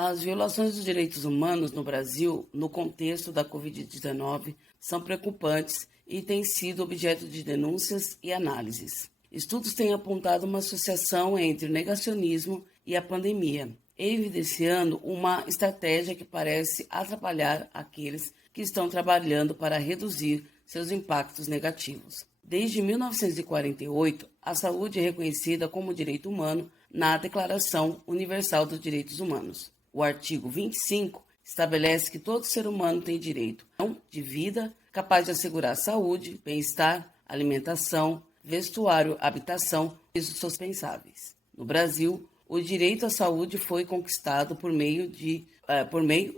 As violações dos direitos humanos no Brasil, no contexto da Covid-19, são preocupantes e têm sido objeto de denúncias e análises. Estudos têm apontado uma associação entre o negacionismo e a pandemia, evidenciando uma estratégia que parece atrapalhar aqueles que estão trabalhando para reduzir seus impactos negativos. Desde 1948, a saúde é reconhecida como direito humano na Declaração Universal dos Direitos Humanos. O artigo 25 estabelece que todo ser humano tem direito de vida, capaz de assegurar saúde, bem-estar, alimentação, vestuário, habitação e serviços dispensáveis. No Brasil, o direito à saúde foi conquistado por meio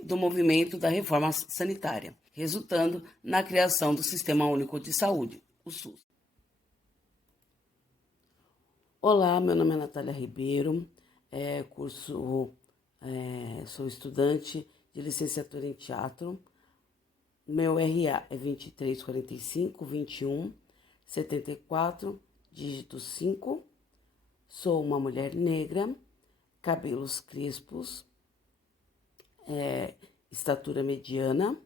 do movimento da reforma sanitária, resultando na criação do Sistema Único de Saúde, o SUS. Olá, meu nome é Natália Ribeiro, sou estudante de licenciatura em teatro. Meu RA é 2345 21 74, dígito 5. Sou uma mulher negra, cabelos crespos, estatura mediana.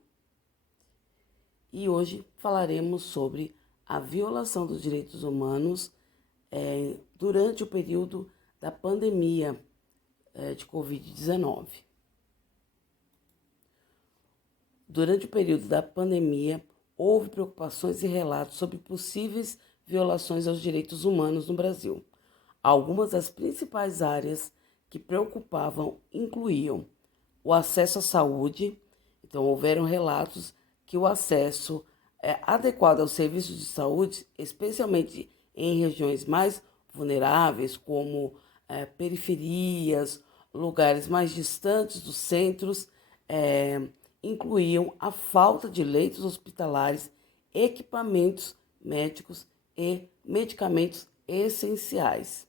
E hoje falaremos sobre a violação dos direitos humanos durante o período da pandemia de Covid-19. Durante o período da pandemia, houve preocupações e relatos sobre possíveis violações aos direitos humanos no Brasil. Algumas das principais áreas que preocupavam incluíam o acesso à saúde. Então, houveram relatos que o acesso adequado aos serviços de saúde, especialmente em regiões mais vulneráveis, como periferias, lugares mais distantes dos centros, incluíam a falta de leitos hospitalares, equipamentos médicos e medicamentos essenciais.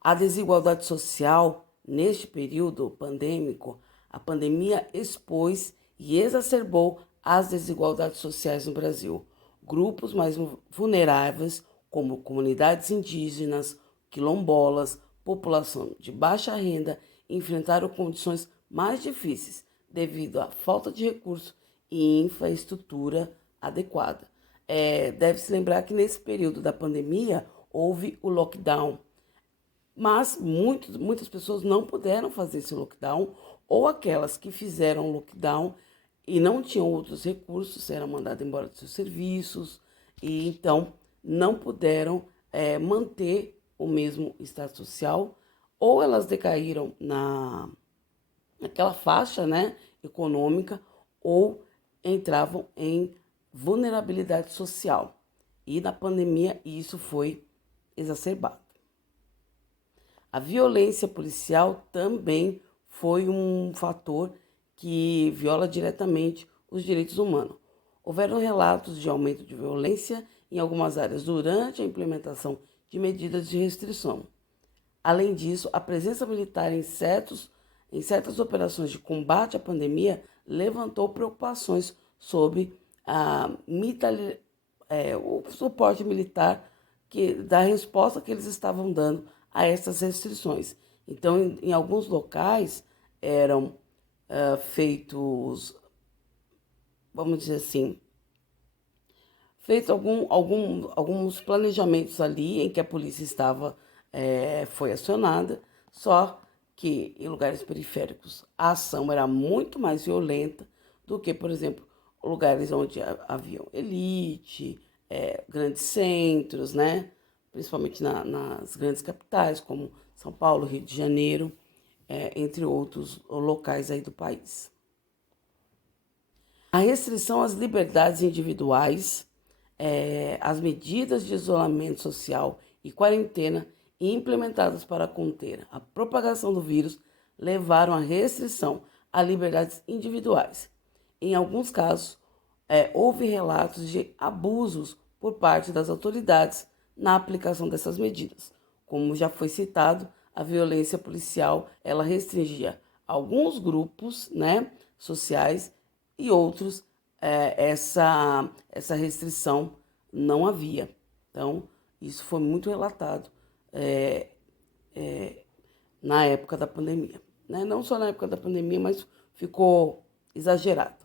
A desigualdade social, neste período pandêmico, a pandemia expôs e exacerbou as desigualdades sociais no Brasil. Grupos mais vulneráveis, como comunidades indígenas, quilombolas, população de baixa renda, enfrentaram condições mais difíceis devido à falta de recursos e infraestrutura adequada. Deve-se lembrar que nesse período da pandemia houve o lockdown, mas muitas pessoas não puderam fazer esse lockdown, ou aquelas que fizeram o lockdown e não tinham outros recursos, eram mandadas embora dos seus serviços, e então não puderam manter o mesmo status social, ou elas decaíram naquela faixa, né, econômica, ou entravam em vulnerabilidade social. E na pandemia isso foi exacerbado. A violência policial também foi um fator que viola diretamente os direitos humanos. Houveram relatos de aumento de violência em algumas áreas durante a implementação de medidas de restrição. Além disso, a presença militar em certas operações de combate à pandemia levantou preocupações sobre o suporte militar da resposta que eles estavam dando a essas restrições. Então, em alguns locais eram feitos, vamos dizer assim, alguns planejamentos ali em que a polícia foi acionada, só que em lugares periféricos a ação era muito mais violenta do que, por exemplo, lugares onde haviam elite, grandes centros, né? Principalmente nas grandes capitais, como São Paulo, Rio de Janeiro, entre outros locais aí do país. A restrição às liberdades individuais, as medidas de isolamento social e quarentena implementadas para conter a propagação do vírus levaram à restrição a liberdades individuais. Em alguns casos, houve relatos de abusos por parte das autoridades na aplicação dessas medidas. Como já foi citado, a violência policial ela restringia alguns grupos, né, sociais, e outros essa restrição não havia. Então, isso foi muito relatado na época da pandemia, né? Não só na época da pandemia, mas ficou exagerado.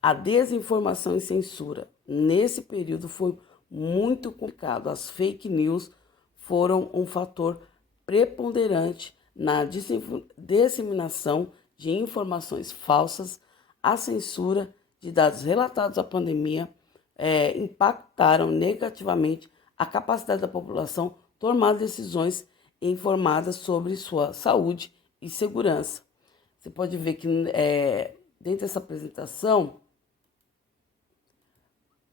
A desinformação e censura nesse período foi muito complicado. As fake news foram um fator preponderante na disseminação de informações falsas. A censura de dados relatados à pandemia impactaram negativamente a capacidade da população tomar decisões informadas sobre sua saúde e segurança. Você pode ver que dentro dessa apresentação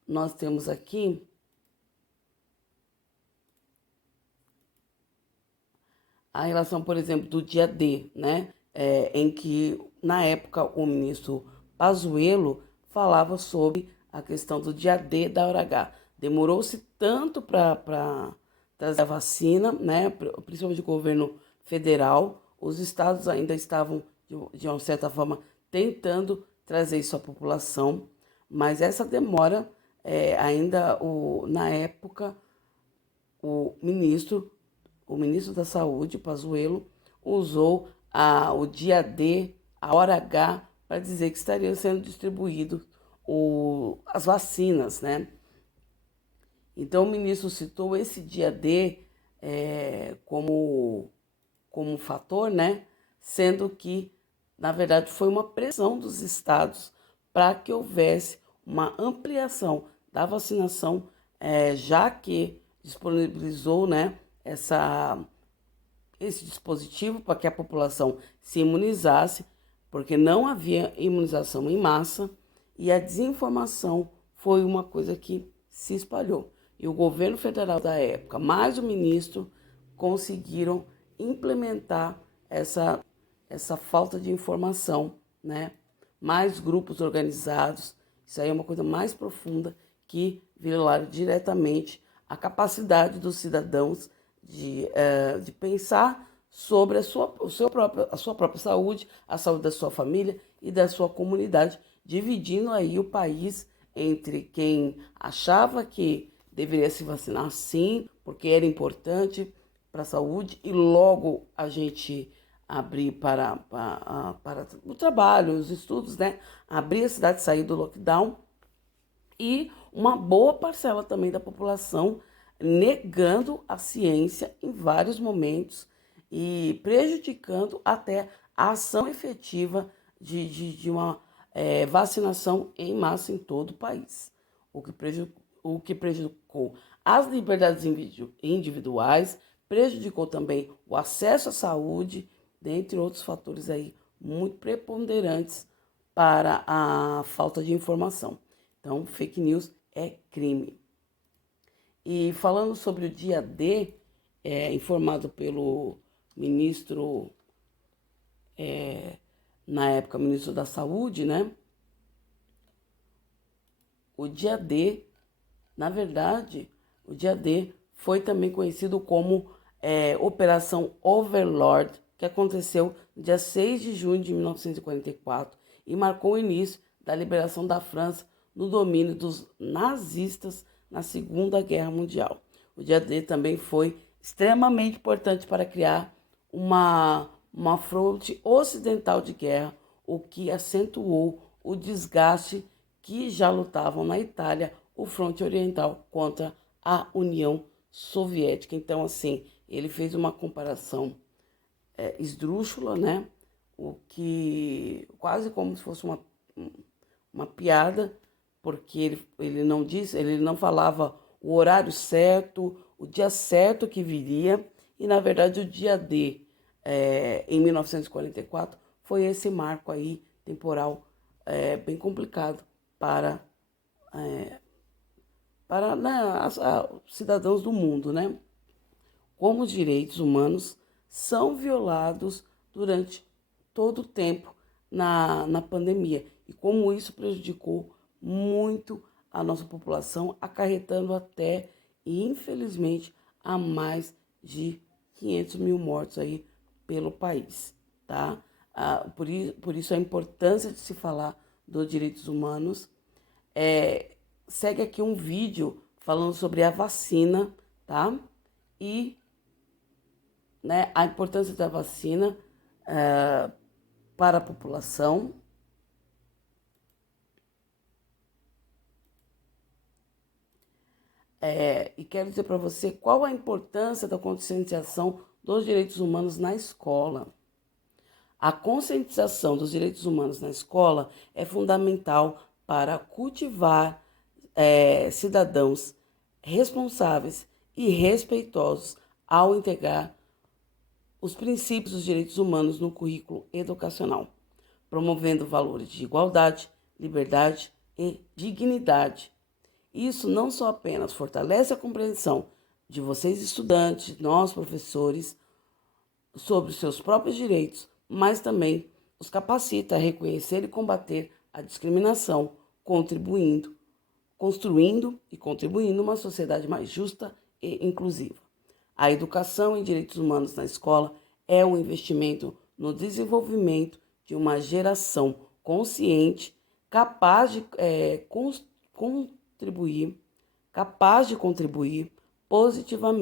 nós temos aqui a relação, por exemplo, do dia D, né? Em que, na época, o ministro Pazuello falava sobre a questão do dia D da hora H. Demorou-se tanto para trazer a vacina, né? Principalmente o governo federal. Os estados ainda estavam, de uma certa forma, tentando trazer isso à população, mas essa demora, na época, o ministro da Saúde, Pazuello, usou o dia D, a hora H, para dizer que estariam sendo distribuídos as vacinas, né? Então, o ministro citou esse dia D como fator, né? Sendo que, na verdade, foi uma pressão dos estados para que houvesse uma ampliação da vacinação, já que disponibilizou, né, esse dispositivo para que a população se imunizasse, porque não havia imunização em massa e a desinformação foi uma coisa que se espalhou. E o governo federal da época, mais o ministro, conseguiram implementar essa falta de informação, né? Mais grupos organizados, isso aí é uma coisa mais profunda que violaram diretamente a capacidade dos cidadãos de pensar sobre a sua própria saúde, a saúde da sua família e da sua comunidade, dividindo aí o país entre quem achava que deveria se vacinar sim, porque era importante para a saúde, e logo a gente abrir para o trabalho, os estudos, né? Abrir a cidade, sair do lockdown, e uma boa parcela também da população negando a ciência em vários momentos e prejudicando até a ação efetiva de uma vacinação em massa em todo o país, o que prejudicou as liberdades individuais, prejudicou também o acesso à saúde, dentre outros fatores aí muito preponderantes para a falta de informação. Então, fake news é crime. E falando sobre o dia D, informado pelo ministro, na época, ministro da Saúde, né? O dia D, na verdade, o dia D foi também conhecido como Operação Overlord, que aconteceu no dia 6 de junho de 1944 e marcou o início da liberação da França no domínio dos nazistas na Segunda Guerra Mundial. O dia D também foi extremamente importante para criar uma fronte ocidental de guerra, o que acentuou o desgaste que já lutavam na Itália o fronte oriental contra a União Soviética. Então, assim, ele fez uma comparação esdrúxula, né? O que quase como se fosse uma piada, porque ele não disse, ele não falava o horário certo, o dia certo que viria, e na verdade o dia D, em 1944, foi esse marco aí temporal bem complicado para né, os cidadãos do mundo, né? Como os direitos humanos são violados durante todo o tempo na pandemia e como isso prejudicou muito a nossa população, acarretando até, e infelizmente, a mais de 500 mil mortos aí pelo país, tá? Por isso a importância de se falar dos direitos humanos. Segue aqui um vídeo falando sobre a vacina, tá? E né, a importância da vacina para a população. E quero dizer para você qual a importância da conscientização dos direitos humanos na escola. A conscientização dos direitos humanos na escola é fundamental para cultivar cidadãos responsáveis e respeitosos ao integrar os princípios dos direitos humanos no currículo educacional, promovendo valores de igualdade, liberdade e dignidade. Isso não só apenas fortalece a compreensão de vocês estudantes, nós professores, sobre os seus próprios direitos, mas também os capacita a reconhecer e combater a discriminação, construindo e contribuindo uma sociedade mais justa e inclusiva. A educação em direitos humanos na escola é um investimento no desenvolvimento de uma geração consciente, capaz de contribuir positivamente